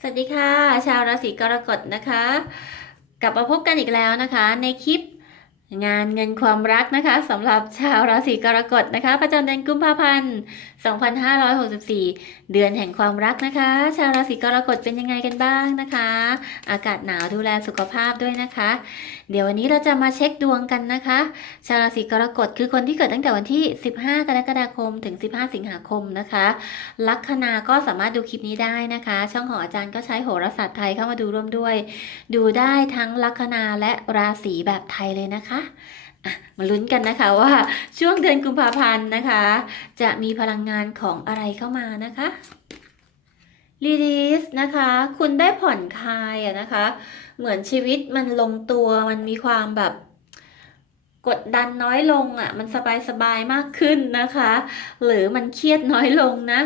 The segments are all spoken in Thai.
สวัสดีค่ะ ชาวราศีกรกฎนะคะ กลับมาพบกันอีกแล้วนะคะ ในคลิปงานเงินความรักนะคะสำหรับชาวราศีกรกฎนะคะ ประจำเดือนกุมภาพันธ์ 2564 เดือนแห่งความรักนะคะ ชาวราศีกรกฎเป็นยังไงกันบ้างนะคะ อากาศหนาวดูแลสุขภาพด้วยนะคะ เดี๋ยววันนี้เราจะมาเช็คดวงกันนะคะ ชาวราศีกรกฎคือคนที่เกิดตั้งแต่วันที่ 15 กรกฎาคม ถึง 15 สิงหาคมนะคะ ลัคนาก็สามารถดูคลิปนี้ได้นะคะ ช่องของอาจารย์ก็ใช้โหราศาสตร์ไทยเข้ามาดูร่วมด้วย ดูได้ทั้งลัคนาและราศีแบบไทยเลยนะคะอะมาลุ้นกันนะคะว่าช่วงเดือนกุมภาพันธ์นะคะ จะมีพลังงานของอะไรเข้ามานะคะ ลีลิสนะคะ คุณได้ผ่อนคลายอะนะคะ เหมือนชีวิตมันลงตัว มันมีความแบบ กดดันน้อยลงอะ มันสบายสบายมากขึ้นนะคะ หรือมันเครียดน้อยลงนะ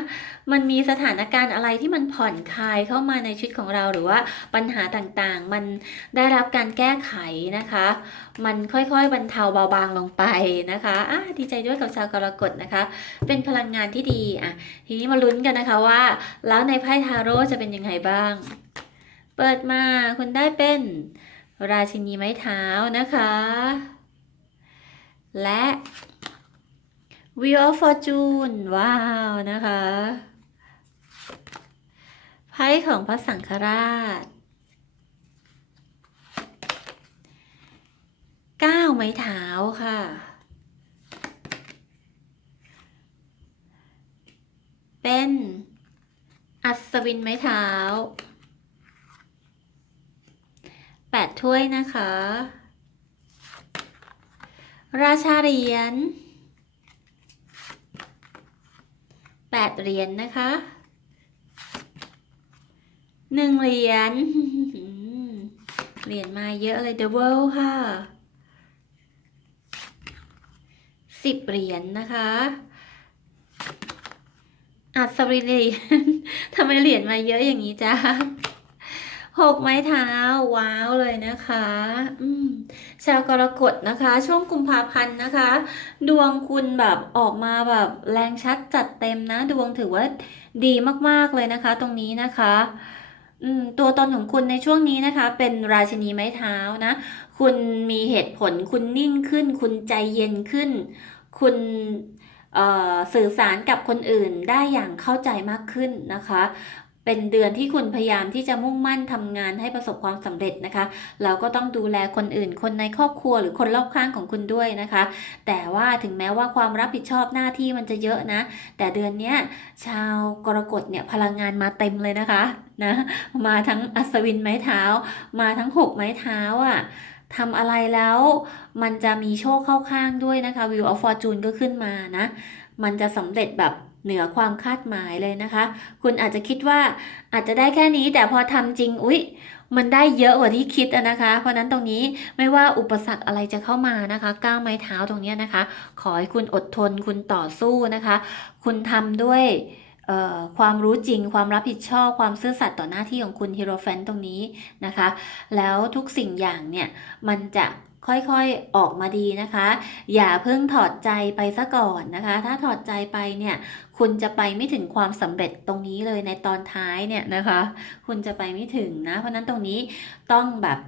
มันมีสถานการณ์อะไรที่มันผ่อนคลายเข้ามาในชีวิตของเราหรือว่าปัญหาต่างๆ มันได้รับการแก้ไขนะคะ มันค่อยๆบรรเทาเบาบางลงไปนะคะอะดีใจด้วยกับชาวกรกฎนะคะ เป็นพลังงานที่ดีอะทีนี้มาลุ้นกันนะคะว่า แล้วในไพ่ทาโร่จะเป็นยังไงบ้าง เปิดมาคุณได้เป็นราชินีไม้เท้านะคะ และ Wheel of Fortune ว้าว นะคะไพ่ของพระสังฆราชเก้าไม้เท้าค่ะ เป็นอัศวินไม้เท้าแปดถ้วยนะคะ ราชาเหรียญแปดเหรียญนะคะหนึ่งเหรียญเหรียญมาเยอะเลย The World ค่ะสิบเหรียญนะคะอัศวินเหรียญทำไมเหรียญมาเยอะอย่างนี้จ้า หกไม้เท้าว้าวเลยนะคะอืมชาวกรกฎนะคะ ช่วงกุมภาพันธ์นะคะ ดวงคุณแบบออกมาแบบแรงชัดจัดเต็มนะ ดวงถือว่าดีมากๆเลยนะคะ ตรงนี้นะคะตัวตนของคุณในช่วงนี้นะคะ เป็นราชินีไม้เท้านะ คุณมีเหตุผลคุณนิ่งขึ้น คุณใจเย็นขึ้น คุณสื่อสารกับคนอื่นได้อย่างเข้าใจมากขึ้นนะคะ เป็นเดือนที่คุณพยายามที่จะมุ่งมั่นทำงานให้ประสบความสำเร็จนะคะ เราก็ต้องดูแลคนอื่น คนในครอบครัวหรือคนรอบข้างของคุณด้วยนะคะ แต่ว่าถึงแม้ว่าความรับผิดชอบหน้าที่มันจะเยอะนะ แต่เดือนนี้ชาวกรกฎเนี่ยพลังงานมาเต็มเลยนะคะนะมาทั้งอัศวินไม้เท้า มาทั้งหกไม้เท้าอะทำอะไรแล้วมันจะมีโชคเข้าข้างด้วยนะคะ Wheel of Fortune ก็ขึ้นมานะ มันจะสำเร็จแบบ เหนือความคาดหมายเลยนะคะ คุณอาจจะคิดว่าอาจจะได้แค่นี้แต่พอทำจริงอุ๊ยมันได้เยอะกว่าที่คิดอะนะคะ เพราะนั้นตรงนี้ไม่ว่าอุปสรรคอะไรจะเข้ามานะคะก้าวไม้เท้าตรงนี้นะคะ ขอให้คุณอดทนคุณต่อสู้นะคะ คุณทำด้วยความรู้จริงความรับผิดชอบความซื่อสัตย์ต่อหน้าที่ของคุณฮีโรแฟนตรงนี้นะคะ แล้วทุกสิ่งอย่างเนี่ยมันจะค่อยๆออกมาดีนะคะ อย่าเพิ่งถอดใจไปซะก่อนนะคะ ถ้าถอดใจไปเนี่ย คุณจะไปไม่ถึงความสำเร็จตรงนี้เลยในตอนท้ายเนี่ยนะคะ คุณจะไปไม่ถึงนะ เพราะนั้นตรงนี้ต้องแบบ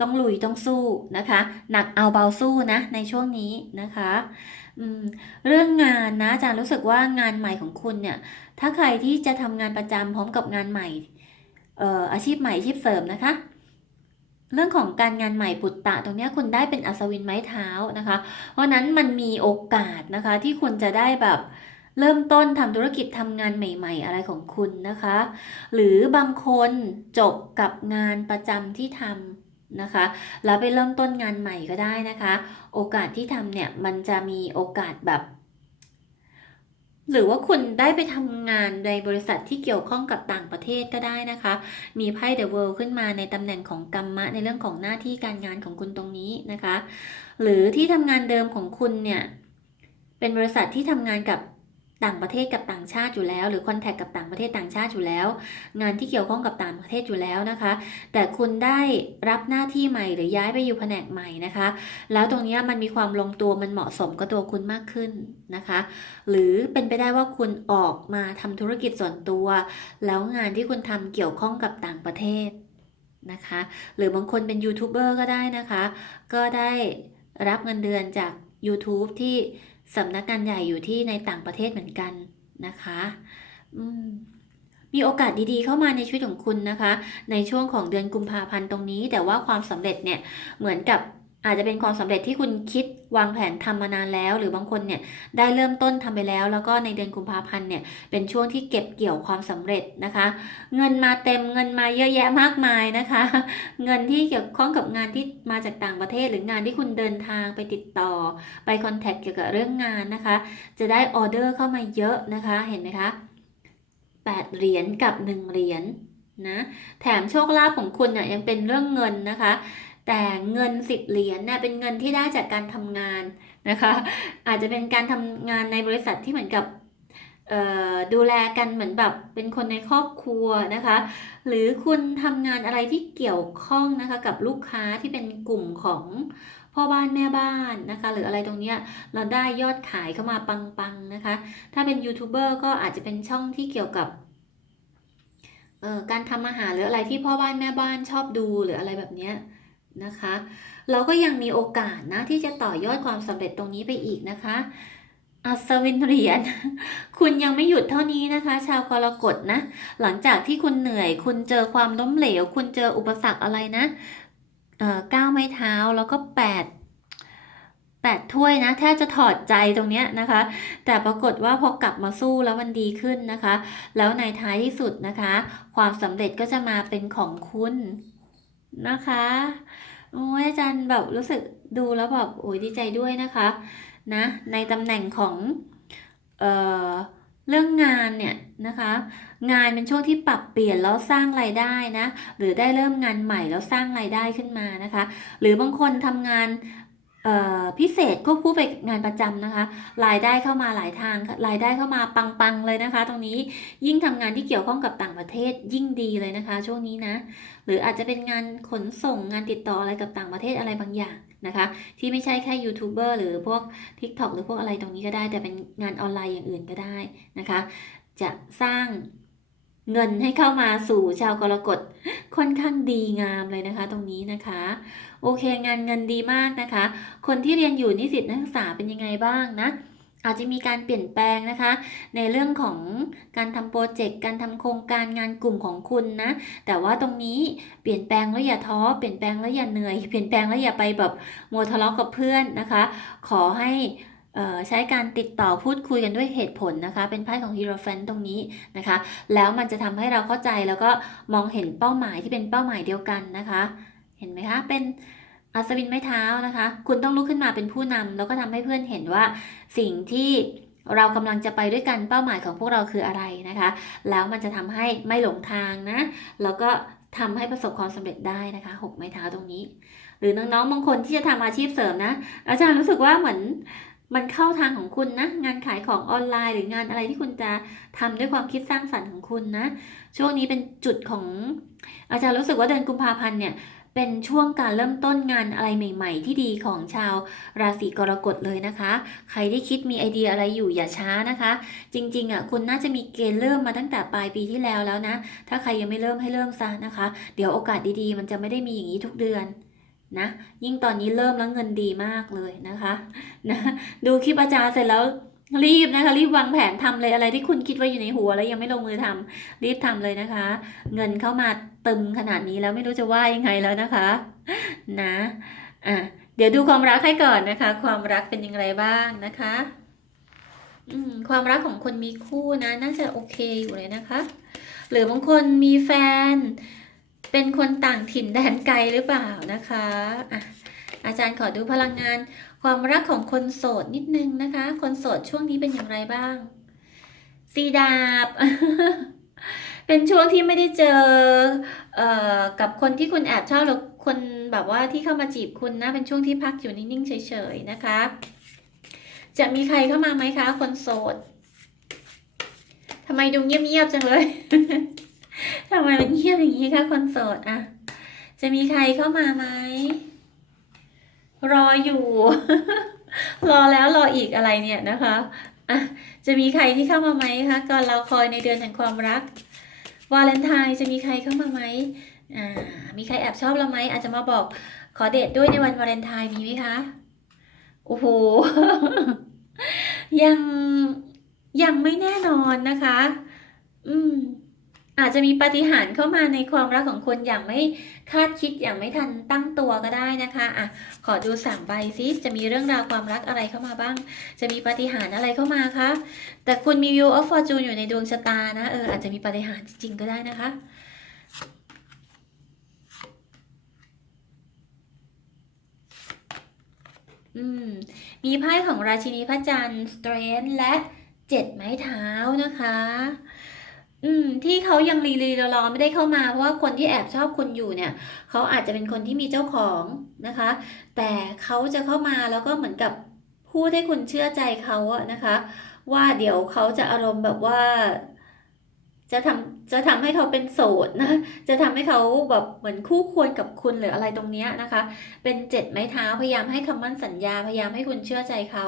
ต้องลุยต้องสู้นะคะ หนักเอาเบาสู้นะในช่วงนี้นะคะเรื่องงานนะอาจารย์รู้สึกว่างานใหม่ของคุณเนี่ย ถ้าใครที่จะทำงานประจำพร้อมกับงานใหม่เอ่ออาชีพใหม่อาชีพเสริมนะคะ เรื่องของการงานใหม่ปุตตะ ตรงนี้คุณได้เป็นอัศวินไม้เท้านะคะ เพราะนั้นมันมีโอกาสนะคะที่คุณจะได้แบบ เริ่มต้นทำธุรกิจทำงานใหม่ ๆ อะไรของคุณนะคะ หรือบางคนจบกับงานประจำที่ทำนะคะ แล้วไปเริ่มต้นงานใหม่ก็ได้นะคะ โอกาสที่ทำเนี่ยมันจะมีโอกาสแบบ หรือว่าคุณได้ไปทำงานในบริษัทที่เกี่ยวข้องกับต่างประเทศก็ได้นะคะ มีไพ่ The World ขึ้นมาในตำแหน่งของกรรมะในเรื่องของหน้าที่การงานของคุณตรงนี้นะคะ หรือที่ทำงานเดิมของคุณเนี่ยเป็นบริษัทที่ทำงานกับ ต่างประเทศกับต่างชาติอยู่แล้ว หรือคอนแทคกับต่างประเทศต่างชาติอยู่แล้ว งานที่เกี่ยวข้องกับต่างประเทศอยู่แล้วนะคะ แต่คุณได้รับหน้าที่ใหม่หรือย้ายไปอยู่แผนกใหม่นะคะ แล้วตรงนี้มันมีความลงตัวมันเหมาะสมกับตัวคุณมากขึ้นนะคะ หรือเป็นไปได้ว่าคุณออกมาทำธุรกิจส่วนตัว แล้วงานที่คุณทำเกี่ยวข้องกับต่างประเทศนะคะ หรือบางคนเป็นยูทูบเบอร์ก็ได้นะคะ ก็ได้รับเงินเดือนจาก YouTube ที่ สำนักงานใหญ่อยู่ที่ในต่างประเทศเหมือนกันนะคะมีโอกาสดีๆเข้ามาในชีวิตของคุณนะคะ ในช่วงของเดือนกุมภาพันธ์ตรงนี้ แต่ว่าความสำเร็จเนี่ยเหมือนกับ อาจจะเป็นความสำเร็จที่คุณคิดวางแผนทำมานานแล้ว หรือบางคนเนี่ยได้เริ่มต้นทำไปแล้ว แล้วก็ในเดือนกุมภาพันธ์เนี่ยเป็นช่วงที่เก็บเกี่ยวความสำเร็จนะคะ เงินมาเต็มเงินมาเยอะแยะมากมายนะคะ เงินที่เกี่ยวข้องกับงานที่มาจากต่างประเทศ หรืองานที่คุณเดินทางไปติดต่อ ไปคอนแทคเกี่ยวกับเรื่องงานนะคะ จะได้ออเดอร์เข้ามาเยอะนะคะเห็นไหมคะ8เหรียญกับ 1 เหรียญนะแถมโชคลาภของคุณเนี่ยยังเป็นเรื่องเงินนะคะ แต่เงิน10เหรียญเนี่ยเป็นเงินที่ได้จากการทำงานนะคะ อาจจะเป็นการทำงานในบริษัทที่เหมือนกับดูแลกันเหมือนแบบเป็นคนในครอบครัวนะคะ หรือคุณทำงานอะไรที่เกี่ยวข้องนะคะกับลูกค้าที่เป็นกลุ่มของพ่อบ้านแม่บ้านนะคะ หรืออะไรตรงเนี้ยเราได้ยอดขายเข้ามาปังๆนะคะ ถ้าเป็นยูทูบเบอร์ก็อาจจะเป็นช่องที่เกี่ยวกับการทำอาหารหรืออะไรที่พ่อบ้านแม่บ้านชอบดูหรืออะไรแบบเนี้ย นะคะ เราก็ยังมีโอกาสนะที่จะต่อยอดความสำเร็จตรงนี้ไปอีกนะคะอัศวินเหรียญคุณยังไม่หยุดเท่านี้นะคะ ชาวกรกฎนะ หลังจากที่คุณเหนื่อย คุณเจอความล้มเหลว คุณเจออุปสรรคอะไรนะเอ่อก้าวไม้เท้าแล้วก็แปดแปดถ้วยนะแทบจะถอดใจตรงเนี้ยนะคะ แต่ปรากฏว่าพอกลับมาสู้แล้วมันดีขึ้นนะคะ แล้วในท้ายที่สุดนะคะ ความสำเร็จก็จะมาเป็นของคุณ นะคะโอ้ยอาจารย์แบบรู้สึกดูแล้วแบบโอ้ยดีใจด้วยนะคะนะในตำแหน่งของเอ่อเรื่องงานเนี่ยนะคะ งานเป็นช่วงที่ปรับเปลี่ยนแล้วสร้างรายได้นะหรือได้เริ่มงานใหม่แล้วสร้างรายได้ขึ้นมานะคะ หรือบางคนทำงาน พิเศษควบคู่ไปงานประจำนะคะ รายได้เข้ามาหลายทางรายได้เข้ามาปังๆเลยนะคะ ตรงนี้ยิ่งทำงานที่เกี่ยวข้องกับต่างประเทศยิ่งดีเลยนะคะ ช่วงนี้นะ หรืออาจจะเป็นงานขนส่งงานติดต่ออะไรกับต่างประเทศอะไรบางอย่างนะคะ ที่ไม่ใช่แค่ยูทูบเบอร์หรือพวก TikTok หรือพวกอะไรตรงนี้ก็ได้ แต่เป็นงานออนไลน์อย่างอื่นก็ได้นะคะ จะสร้าง เงินให้เข้ามาสู่ชาวกรกฎค่อนข้างดีงามเลยนะคะ ตรงนี้นะคะ โอเคงานเงินดีมากนะคะ คนที่เรียนอยู่นิสิตนักศึกษาเป็นยังไงบ้างนะอาจจะมีการเปลี่ยนแปลงนะคะ ในเรื่องของการทำโปรเจกต์การทำโครงการงานกลุ่มของคุณนะ แต่ว่าตรงนี้เปลี่ยนแปลงแล้วอย่าท้อเปลี่ยนแปลงแล้วอย่าเหนื่อย เปลี่ยนแปลงแล้วอย่าไปแบบมัวทะเลาะกับเพื่อนนะคะ ขอให้ ใช้การติดต่อพูดคุยกันด้วยเหตุผลนะคะ เป็นไพ่ของฮีโรแฟนตรงนี้นะคะ แล้วมันจะทำให้เราเข้าใจแล้วก็มองเห็นเป้าหมายที่เป็นเป้าหมายเดียวกันนะคะ เห็นไหมคะ เป็นอัศวินไม้เท้านะคะ คุณต้องลุกขึ้นมาเป็นผู้นำแล้วก็ทำให้เพื่อนเห็นว่าสิ่งที่เรากำลังจะไปด้วยกันเป้าหมายของพวกเราคืออะไรนะคะ แล้วมันจะทำให้ไม่หลงทางนะ แล้วก็ทำให้ประสบความสำเร็จได้นะคะหกไม้เท้าตรงนี้ หรือน้องๆบางคนที่จะทำอาชีพเสริมนะ อาจารย์รู้สึกว่าเหมือน มันเข้าทางของคุณนะ งานขายของออนไลน์หรืองานอะไรที่คุณจะทำด้วยความคิดสร้างสรรค์ของคุณนะ ช่วงนี้เป็นจุดของ อาจารย์รู้สึกว่าเดือนกุมภาพันธ์เนี่ยเป็นช่วงการเริ่มต้นงานอะไรใหม่ ๆ ที่ดีของชาวราศีกรกฎเลยนะคะ ใครที่คิดมีไอเดียอะไรอยู่อย่าช้านะคะ จริงๆอะคุณน่าจะมีเกณฑ์เริ่มมาตั้งแต่ปลายปีที่แล้วแล้วนะ ถ้าใครยังไม่เริ่มให้เริ่มซะนะคะ เดี๋ยวโอกาสดีๆ มันจะไม่ได้มีอย่างนี้ทุกเดือน นะยิ่งตอนนี้เริ่มแล้วเงินดีมากเลยนะคะนะดูคลิปอาจารย์เสร็จแล้วรีบนะคะ รีบวางแผนทำเลยอะไรที่คุณคิดว่าอยู่ในหัวแล้วยังไม่ลงมือทำรีบทำเลยนะคะ เงินเข้ามาตึมขนาดนี้แล้วไม่รู้จะว่ายังไงแล้วนะคะนะอะเดี๋ยวดูความรักให้ก่อนนะคะ ความรักเป็นยังไงบ้างนะคะอืมความรักของคนมีคู่นะ น่าจะโอเคอยู่เลยนะคะ หรือบางคนมีแฟน เป็นคนต่างถิ่นแดนไกลหรือเปล่านะคะอะอาจารย์ขอดูพลังงาน ความรักของคนโสดนิดนึงนะคะ คนโสดช่วงนี้เป็นอย่างไรบ้างสีดาบ เป็นช่วงที่ไม่ได้เจอเอ่อกับคนที่คุณแอบชอบหรือคนแบบว่าที่เข้ามาจีบคุณนะ เป็นช่วงที่พักอยู่นิ่งๆเฉยๆนะคะ จะมีใครเข้ามาไหมคะ คนโสดทำไมดูเงียบๆจังเลย ทำไมมันเงียบอย่างนี้คะคนโสดอะจะมีใครเข้ามาไหมรออยู่ รอแล้วรออีกอะไรเนี่ยนะคะอะจะมีใครที่เข้ามาไหมคะก่อนเราคอยในเดือนแห่งความรักวาเลนไทน์จะมีใครเข้ามาไหมอ่ามีใครแอบชอบเราไหมอาจจะมาบอกขอเดทด้วยในวันวาเลนไทน์มีไหมคะโอ้โหยังยังไม่แน่นอนนะคะ อืม อาจจะมีปฏิหารเข้ามาในความรักของคนอย่างไม่คาดคิดอย่างไม่ทันตั้งตัวก็ได้นะคะอะขอดูสามใบซิจะมีเรื่องราวความรักอะไรเข้ามาบ้าง จะมีปฏิหารอะไรเข้ามาคะแต่คุณมี View of Fortune อยู่ในดวงชะตานะเอออาจจะมีปฏิหารจริงๆก็ได้นะคะอืมมีไพ่ของราชินีพระจันทร์สเตรนและเจ็ดไม้เท้านะคะ อืม ที่เขายังรีรีรอรอไม่ได้เข้ามา เพราะว่าคนที่แอบชอบคุณอยู่เนี่ย เขาอาจจะเป็นคนที่มีเจ้าของนะคะ แต่เขาจะเข้ามาแล้วก็เหมือนกับพูดให้คุณเชื่อใจเขาอะนะคะ ว่าเดี๋ยวเขาจะอารมณ์แบบว่า จะทำจะทำให้เขาเป็นโสดนะ จะทำให้เขาแบบเหมือนคู่ควรกับคุณหรืออะไรตรงเนี้ยนะคะ เป็นเจ็ดไม้เท้าพยายามให้คำมั่นสัญญาพยายามให้คุณเชื่อใจเขา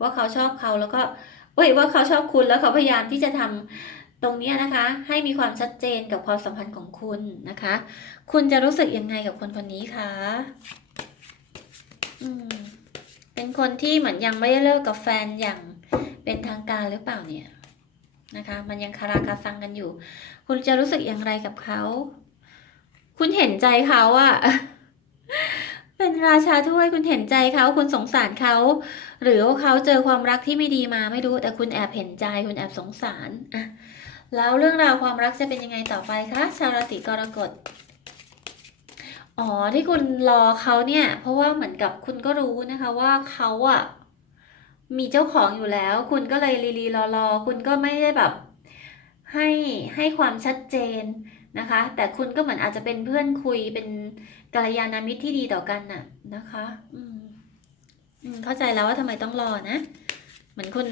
ว่าเขาชอบเขาแล้วก็เอ้ยว่าเขาชอบคุณแล้วเขาพยายามที่จะทำ ตรงนี้นะคะให้มีความชัดเจนกับความสัมพันธ์ของคุณนะคะ คุณจะรู้สึกยังไงกับคนคนนี้คะอืมเป็นคนที่เหมือนยังไม่ได้เลิกกับแฟนอย่างเป็นทางการหรือเปล่าเนี่ยนะคะ มันยังคาราคาซังกันอยู่ คุณจะรู้สึกอย่างไรกับเขา คุณเห็นใจเขาอะเป็นราชาถ้วยคุณเห็นใจเขาคุณสงสารเขา หรือว่าเขาเจอความรักที่ไม่ดีมาไม่รู้ แต่คุณแอบเห็นใจคุณแอบสงสารอะ แล้วเรื่องราวความรักจะเป็นยังไงต่อไปคะชาวราศีกรกฎอ๋อที่คุณรอเขาเนี่ย เพราะว่าเหมือนกับคุณก็รู้นะคะว่าเขาอะมีเจ้าของอยู่แล้ว คุณก็เลยรีรีรอรอคุณก็ไม่ได้แบบให้ให้ความชัดเจนนะคะ แต่คุณก็เหมือนอาจจะเป็นเพื่อนคุยเป็นกัลยาณมิตรที่ดีต่อกันน่ะนะคะ อืมเข้าใจแล้วว่าทำไมต้องรอนะ เหมือนคุณ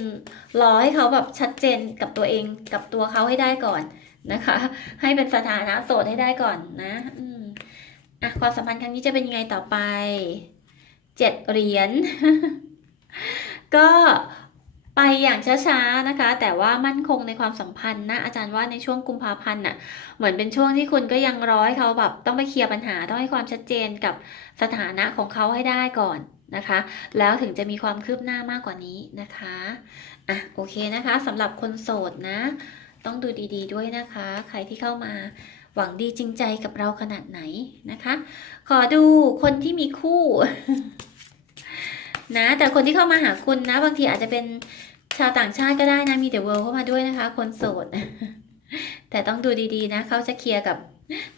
รอให้เขาแบบชัดเจนกับตัวเองกับตัวเขาให้ได้ก่อนนะคะ ให้เป็นสถานะโสดให้ได้ก่อนนะอืมอะความสัมพันธ์ครั้งนี้จะเป็นยังไงต่อไปเจ็ดเหรียญก็ไปอย่างช้าๆนะคะ แต่ว่ามั่นคงในความสัมพันธ์นะอาจารย์ว่าในช่วงกุมภาพันธ์น่ะเหมือนเป็นช่วงที่คุณก็ยังรอให้เขาแบบต้องไปเคลียร์ปัญหาต้องให้ความชัดเจนกับสถานะของเขาให้ได้ก่อน นะคะ แล้วถึงจะมีความคืบหน้ามากกว่านี้นะคะอะโอเคนะคะสำหรับคนโสดนะ ต้องดูดีๆด้วยนะคะ ใครที่เข้ามาหวังดีจริงใจกับเราขนาดไหนนะคะ ขอดูคนที่มีคู่นะแต่คนที่เข้ามาหาคุณนะ บางทีอาจจะเป็นชาวต่างชาติก็ได้นะมีเด e w เวิ d เข้ามาด้วยนะคะ คนโสด แต่ต้องดูดีๆนะเขาจะเคลียร์กับ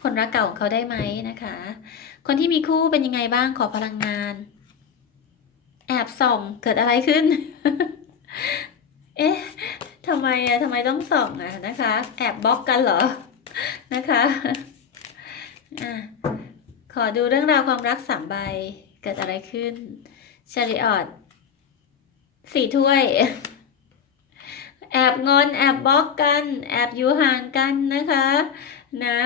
คนรักเก่าของเขาได้ไหมนะคะ คนที่มีคู่เป็นยังไงบ้างขอพลังงาน แอบส่องเกิดอะไรขึ้น เอ๊ะทำไมอะทำไมต้องส่องอะนะคะ แอบบล็อกกันเหรอ นะคะอะขอดูเรื่องราวความรักสามใบ เกิดอะไรขึ้นชาริออตสี่ถ้วย แอบงอนแอบบล็อกกัน แอบอยู่ห่างกันนะคะ นะ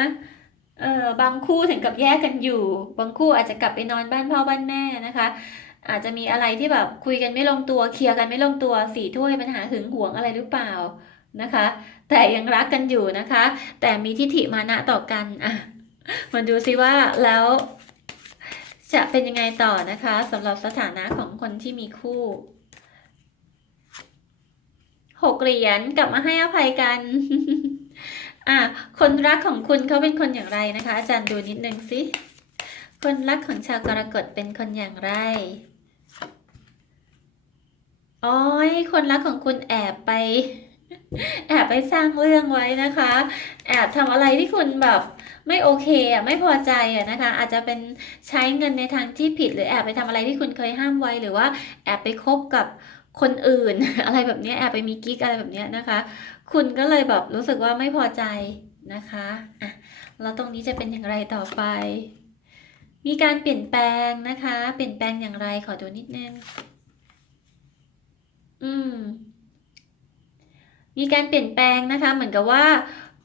เออบางคู่ถึงกับแยกกันอยู่ บางคู่อาจจะกลับไปนอนบ้านพ่อบ้านแม่นะคะ อาจจะมีอะไรที่แบบคุยกันไม่ลงตัวเคลียร์กันไม่ลงตัวสี่ถ้วยปัญหาหึงหวงอะไรหรือเปล่านะคะ แต่ยังรักกันอยู่นะคะ แต่มีทิฏฐิมานะต่อกันอะมาดูซิว่าแล้ว จะเป็นยังไงต่อนะคะสำหรับสถานะของคนที่มีคู่หกเหรียญกลับมาให้อภัยกันอะคนรักของคุณเขาเป็นคนอย่างไรนะคะ อาจารย์ดูนิดนึงสิคนรักของชาวกรกฎเป็นคนอย่างไร อ๋อยคนรักของคุณแอบไป แอบไปสร้างเรื่องไว้นะคะ แอบทำอะไรที่คุณแบบไม่โอเคอะไม่พอใจอะนะคะ อาจจะเป็นใช้เงินในทางที่ผิด หรือแอบไปทำอะไรที่คุณเคยห้ามไว้ หรือว่าแอบไปคบกับคนอื่น อะไรแบบนี้แอบไปมีกิ๊กอะไรแบบนี้นะคะ คุณก็เลยแบบรู้สึกว่าไม่พอใจนะคะอะแล้วตรงนี้จะเป็นอย่างไรต่อไป มีการเปลี่ยนแปลงนะคะ เปลี่ยนแปลงอย่างไรขอดูนิดนึง อืม มีการเปลี่ยนแปลงนะคะ เหมือนกับว่า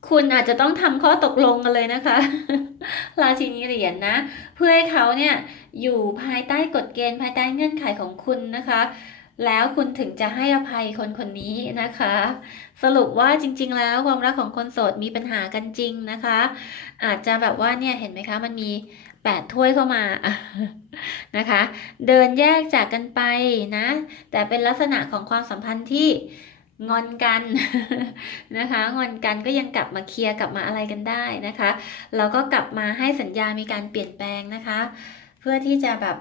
คุณอาจจะต้องทำข้อตกลงกันเลยนะคะ ราชินีเหรียญนะ เพื่อให้เขาเนี่ย อยู่ภายใต้กฎเกณฑ์ภายใต้เงื่อนไขของคุณนะคะ แล้วคุณถึงจะให้อภัยคนคนนี้นะคะ สรุปว่าจริง ๆ แล้วความรักของคนโสดมีปัญหากันจริงนะคะ อาจจะแบบว่าเนี่ยเห็นไหมคะ มันมี แปดถ้วยเข้ามานะคะ เดินแยกจากกันไปนะ แต่เป็นลักษณะของความสัมพันธ์ที่งอนกันนะคะ งอนกันก็ยังกลับมาเคลียร์กลับมาอะไรกันได้นะคะแล้วก็กลับมาให้สัญญามีการเปลี่ยนแปลงนะคะ เพื่อที่จะแบบ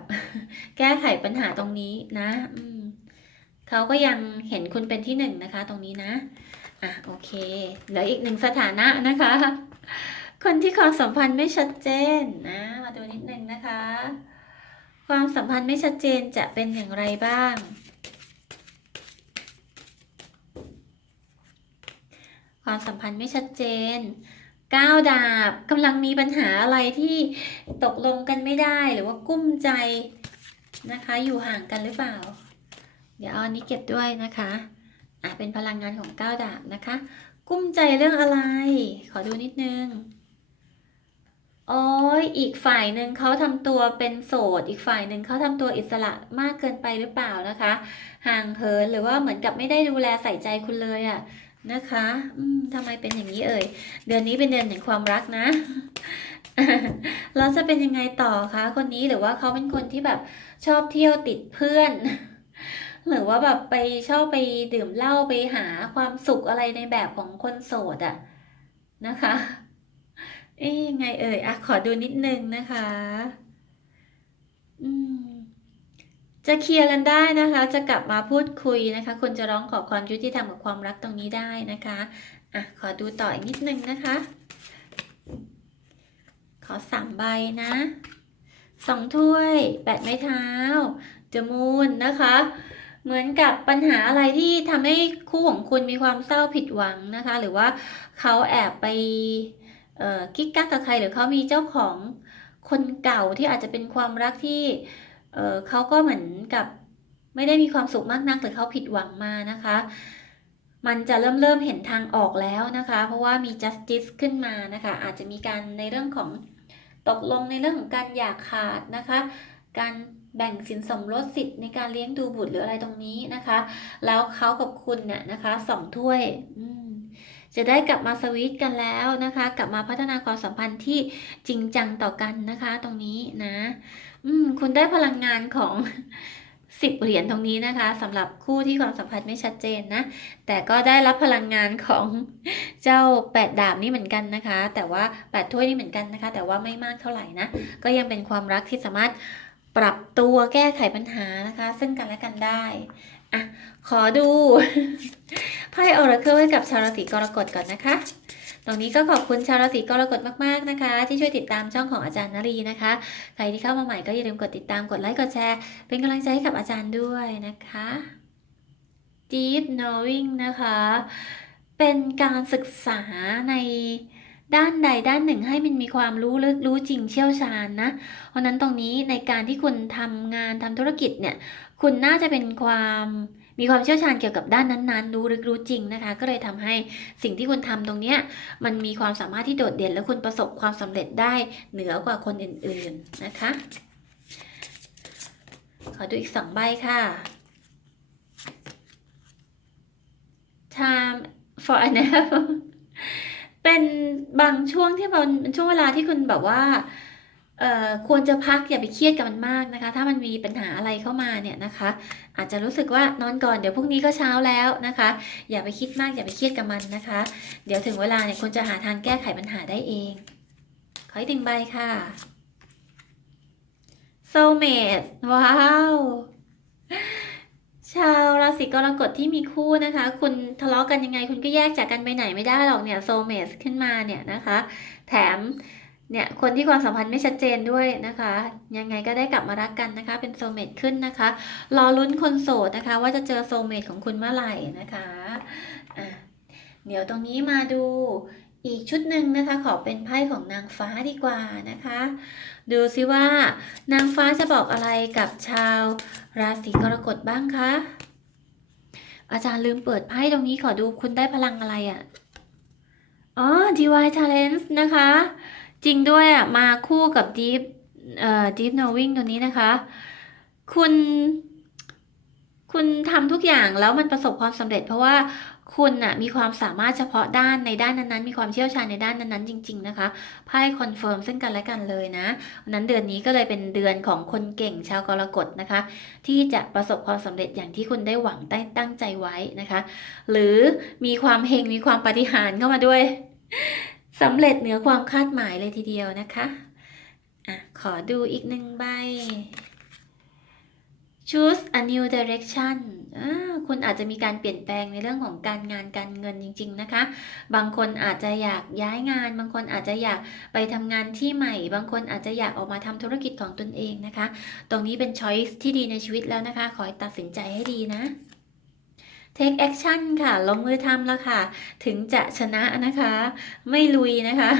แก้ไขปัญหาตรงนี้นะอืมเขาก็ยังเห็นคุณเป็นที่หนึ่งนะคะ ตรงนี้นะอะโอเคเหลืออีกหนึ่งสถานะนะคะ คนที่ความสัมพันธ์ไม่ชัดเจนนะมาดูนิดนึงนะคะ ความสัมพันธ์ไม่ชัดเจนจะเป็นอย่างไรบ้าง ความสัมพันธ์ไม่ชัดเจนก้าวดาบกำลังมีปัญหาอะไรที่ตกลงกันไม่ได้หรือว่ากุ้มใจนะคะ อยู่ห่างกันหรือเปล่า เดี๋ยวเอาอันนี้เก็บด้วยนะคะอะเป็นพลังงานของก้าวดาบนะคะ กุ้มใจเรื่องอะไร ขอดูนิดนึง โอ้ยอีกฝ่ายหนึ่งเขาทำตัวเป็นโสด อีกฝ่ายหนึ่งเขาทำตัวอิสระมากเกินไปหรือเปล่านะคะ ห่างเหินหรือว่าเหมือนกับไม่ได้ดูแลใส่ใจคุณเลยอะนะคะอืมทำไมเป็นอย่างนี้เอ่ย เดือนนี้เป็นเดือนแห่งความรักนะแล้วจะเป็นยังไงต่อคะคนนี้หรือว่าเขาเป็นคนที่แบบชอบเที่ยวติดเพื่อน หรือว่าแบบไปชอบไปดื่มเหล้าไปหาความสุขอะไรในแบบของคนโสดอะนะคะ เอ๊ยังไงเอ่ยอะขอดูนิดนึงนะคะ อืม จะเคลียร์กันได้นะคะ จะกลับมาพูดคุยนะคะคุณจะร้องขอความยุติธรรมกับความรักตรงนี้ได้นะคะอะขอดูต่ออีกนิดนึงนะคะ ขอสามใบนะสองถ้วยแปดไม้เท้าจมูนนะคะ เหมือนกับปัญหาอะไรที่ทำให้คู่ของคุณมีความเศร้าผิดหวังนะคะ หรือว่าเขาแอบไป กิ๊กกักกับใครหรือเขามีเจ้าของคนเก่าที่อาจจะเป็นความรักที่เเขาก็เหมือนกับไม่ได้มีความสุขมากนักหรือเขาผิดหวังมานะคะ มันจะเริ่มเริ่มเห็นทางออกแล้วนะคะ เพราะว่ามี justice ขึ้นมานะคะ อาจจะมีการในเรื่องของตกลงในเรื่องของการหย่าขาดนะคะ การแบ่งสินสมรสสิทธิ์ในการเลี้ยงดูบุตรหรืออะไรตรงนี้นะคะ แล้วเขากับคุณเนี่ยนะคะสองถ้วย อืม จะได้กลับมาสวีทกันแล้วนะคะ กลับมาพัฒนาความสัมพันธ์ที่จริงจังต่อกันนะคะ ตรงนี้นะอืมคุณได้พลังงานของสิบเหรียญตรงนี้นะคะสำหรับคู่ที่ความสัมพันธ์ไม่ชัดเจนนะ แต่ก็ได้รับพลังงานของเจ้าแปดดาบนี่เหมือนกันนะคะ แต่ว่าแปดถ้วยนี่เหมือนกันนะคะ แต่ว่าไม่มากเท่าไหร่นะ ก็ยังเป็นความรักที่สามารถ ปรับตัวแก้ไขปัญหานะคะ ซึ่งกันและกันได้อะขอดูไพ่ออราเคิลให้กับชาวราศีกรกฎก่อนนะคะ ตรงนี้ก็ขอบคุณชาวราศีกรกฎมากๆนะคะ ที่ช่วยติดตามช่องของอาจารย์นรีนะคะ ใครที่เข้ามาใหม่ก็อย่าลืมกดติดตามกดไลค์กดแชร์ เป็นกำลังใจให้กับอาจารย์ด้วยนะคะ Deep Knowing นะคะ เป็นการศึกษาใน ด้านใดด้านหนึ่งให้มันมีความรู้ลึกรู้จริงเชี่ยวชาญนะ เพราะนั้นตรงนี้ในการที่คุณทำงานทำธุรกิจเนี่ย คุณน่าจะเป็นความมีความเชี่ยวชาญเกี่ยวกับด้านนั้นๆ รู้ลึกรู้จริงนะคะ ก็เลยทำให้สิ่งที่คุณทำตรงเนี้ยมันมีความสามารถที่โดดเด่น และคุณประสบความสำเร็จได้เหนือกว่าคนอื่นๆนะคะ ขอดูอีกสองใบค่ะ time for a nap เป็นบางช่วงที่มันเป็นช่วงเวลาที่คุณแบบว่า เอ่อ ควรจะพักอย่าไปเครียดกับมันมากนะคะ ถ้ามันมีปัญหาอะไรเข้ามาเนี่ยนะคะ อาจจะรู้สึกว่านอนก่อนเดี๋ยวพรุ่งนี้ก็เช้าแล้วนะคะ อย่าไปคิดมากอย่าไปเครียดกับมันนะคะ เดี๋ยวถึงเวลาเนี่ยคุณจะหาทางแก้ไขปัญหาได้เอง ขออีกหนึ่งใบค่ะ soulmate ว้าว ชาวราศีกรกฎที่มีคู่นะคะ คุณทะเลาะกันยังไง คุณก็แยกจากกันไปไหนไม่ได้หรอกเนี่ย soulmate ขึ้นมาเนี่ยนะคะ แถมเนี่ยคนที่ความสัมพันธ์ไม่ชัดเจนด้วยนะคะ ยังไงก็ได้กลับมารักกันนะคะ เป็นโซเมตขึ้นนะคะ รอลุ้นคนโสดนะคะ ว่าจะเจอโซเมตของคุณเมื่อไหร่นะคะอะเดี๋ยวตรงนี้มาดู อีกชุดหนึ่งนะคะ ขอเป็นไพ่ของนางฟ้าดีกว่านะคะ ดูซิว่า นางฟ้าจะบอกอะไรกับชาวราศีกรกฎบ้างคะอาจารย์ลืมเปิดไพ่ตรงนี้ขอดูคุณได้พลังอะไรอะ่ะ อ๋อ Divine Challenge นะคะ จริงด้วยอะ มาคู่กับ Deep เอ่อ Deep Knowing ตัวนี้นะคะ คุณ คุณทำทุกอย่างแล้วมันประสบความสำเร็จเพราะว่า คุณน่ะมีความสามารถเฉพาะด้านในด้านนั้นๆ มีความเชี่ยวชาญในด้านนั้นๆ จริง ๆ นะคะไพ่คอนเฟิร์มซึ่งกันและกันเลยนะวันนั้นเดือนนี้ก็เลยเป็นเดือนของคนเก่งชาวกรกฎนะคะ ที่จะประสบความสำเร็จอย่างที่คุณได้หวังได้ตั้งใจไว้นะคะ หรือมีความเฮงมีความปาฏิหาริย์เข้ามาด้วยสำเร็จเหนือความคาดหมายเลยทีเดียวนะคะอะขอดูอีกหนึ่งใบ choose a new direction คุณอาจจะมีการเปลี่ยนแปลงในเรื่องของการงานการเงินจริง ๆ นะคะ บางคนอาจจะอยากย้ายงาน บางคนอาจจะอยากไปทำงานที่ใหม่ บางคนอาจจะอยากออกมาทำธุรกิจของตนเองนะคะ ตรงนี้เป็น choice ที่ดีในชีวิตแล้วนะคะ ขอให้ตัดสินใจให้ดีนะ take action ค่ะ ลงมือทำแล้วค่ะ ถึงจะชนะนะคะ ไม่ลุยนะคะ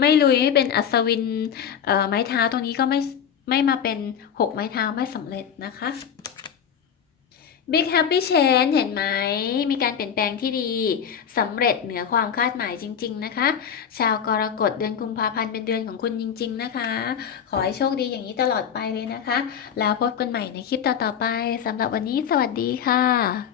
ไม่ลุยไม่เป็นอัศวินไม้เท้าตรงนี้ก็ไม่ ไม่มาเป็นหกไม้เท้าไม่สำเร็จนะคะ Big Happy Change เห็นไหม มีการเปลี่ยนแปลงที่ดีสำเร็จเหนือความคาดหมายจริง ๆ นะคะ ชาวกรกฎเดือนกุมภาพันธ์เป็นเดือนของคุณจริง ๆ นะคะ ขอให้โชคดีอย่างนี้ตลอดไปเลยนะคะ แล้วพบกันใหม่ในคลิปต่อ ๆ ไปสำหรับวันนี้สวัสดีค่ะ